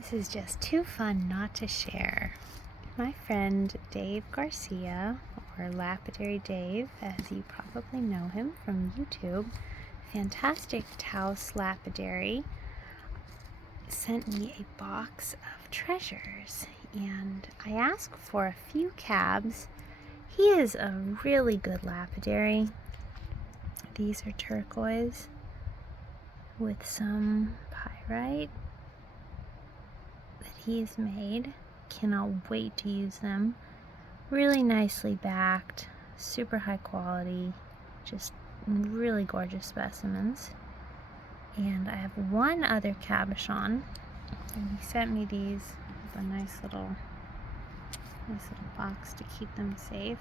This is just too fun not to share. My friend Dave Garcia, or LapidaryDave, as you probably know him from YouTube, fantastic Taos lapidary, sent me a box of treasures, and I asked for a few cabs. He is a really good lapidary. These are turquoise with some pyrite that he's made. Cannot wait to use them. Really nicely backed, super high quality, just really gorgeous specimens. And I have one other cabochon, and he sent me these with a nice little box to keep them safe.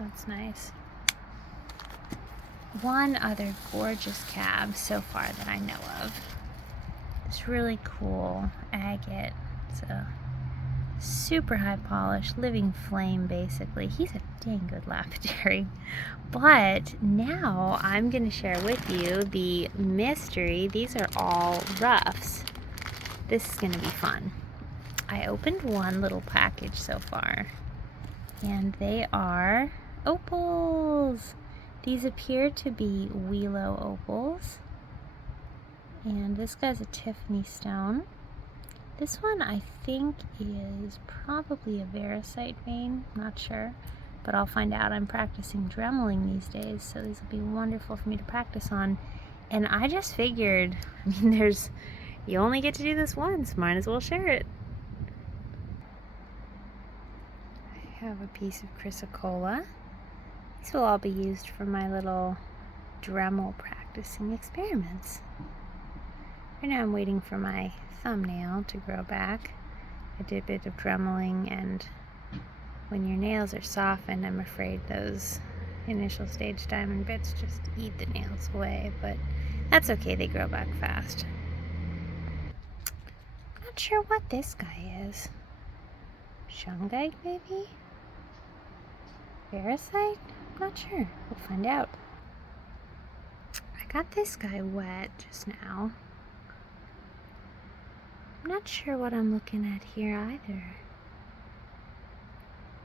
That's nice. One other gorgeous cab so far that I know of. This really cool agate. It's a super high polish, living flame basically. He's a dang good lapidary. But now I'm going to share with you the mystery. These are all roughs. This is going to be fun. I opened one little package so far, and they are opals. These appear to be willow opals, and this guy's a Tiffany stone. This one I think is probably a variscite vein, not sure, but I'll find out. I'm practicing dremeling these days, so these will be wonderful for me to practice on. And I just figured, you only get to do this once, might as well share it. I have a piece of chrysocolla. These will all be used for my little Dremel practicing experiments. Right now I'm waiting for my thumbnail to grow back. I did a bit of dremeling, and when your nails are softened, I'm afraid those initial stage diamond bits just eat the nails away, but that's okay, they grow back fast. Not sure what this guy is. Shungite maybe? Variscite? Not sure. We'll find out. I got this guy wet just now. I'm not sure what I'm looking at here either.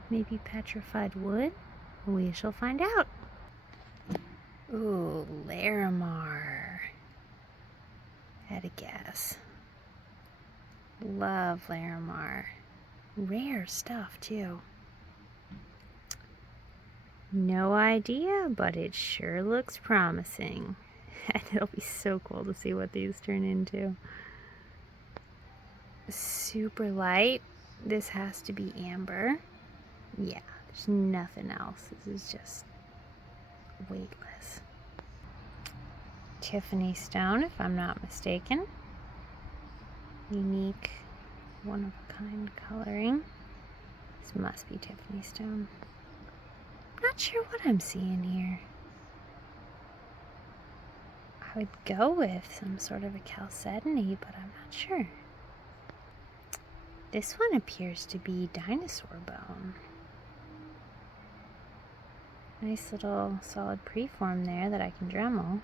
Maybe petrified wood? We shall find out. Ooh, Larimar. Had a guess. Love Larimar. Rare stuff too. No idea, but it sure looks promising. And it'll be so cool to see what these turn into. Super light. This has to be amber. Yeah, there's nothing else. This is just weightless. Tiffany stone, if I'm not mistaken. Unique, one-of-a-kind coloring. This must be Tiffany stone. Not sure what I'm seeing here. I would go with some sort of a chalcedony, but I'm not sure. This one appears to be dinosaur bone. Nice little solid preform there that I can Dremel.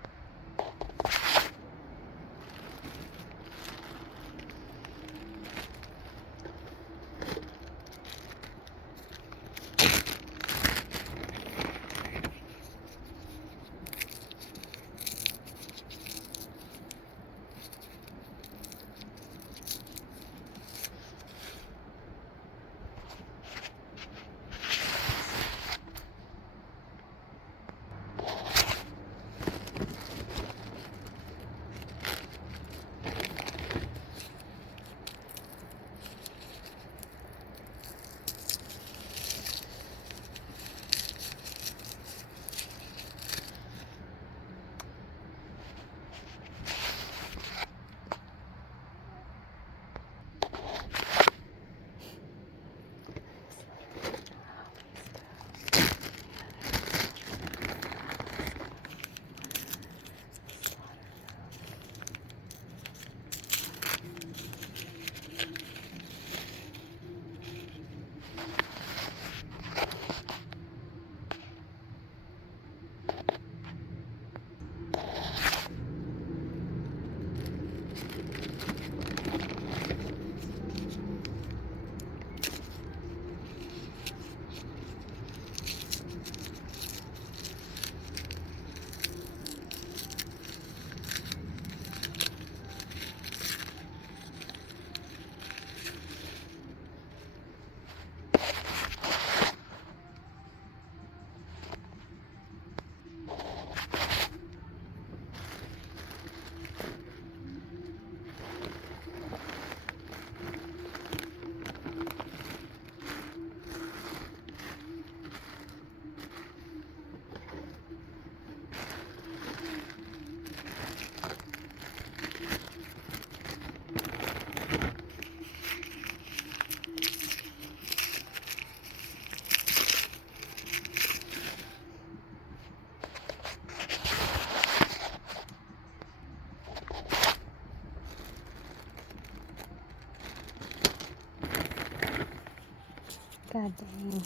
God dang.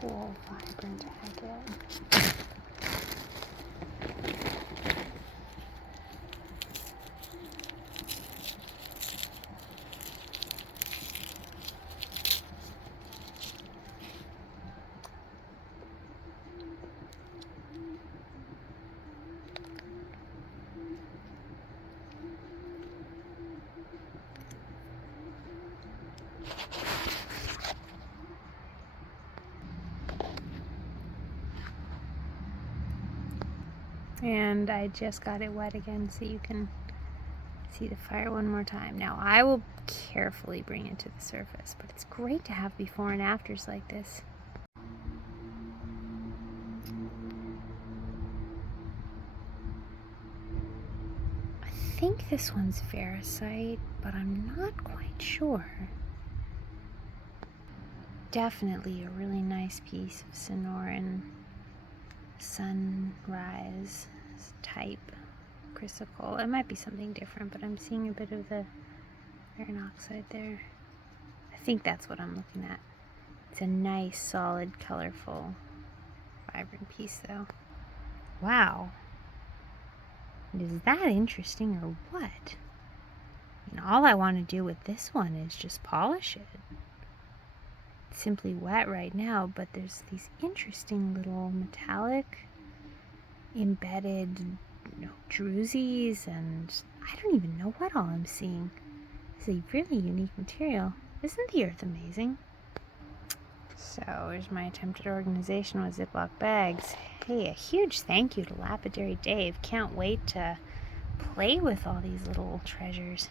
Cool, vibrant agate. And I just got it wet again so you can see the fire one more time. Now I will carefully bring it to the surface, but it's great to have before and afters like this. I think this one's ferrocite, but I'm not quite sure. Definitely a really nice piece of Sonoran sunrise type chrysocoll. It might be something different, but I'm seeing a bit of the iron oxide there. I think that's what I'm looking at. It's a nice, solid, colorful, vibrant piece though. Wow. Is that interesting or what? And all I want to do with this one is just polish it. It's simply wet right now, but there's these interesting little metallic embedded drusies, and I don't even know what all I'm seeing. It's a really unique material. Isn't the earth amazing? So here's my attempted organization with Ziploc bags. Hey, a huge thank you to LapidaryDave. Can't wait to play with all these little treasures.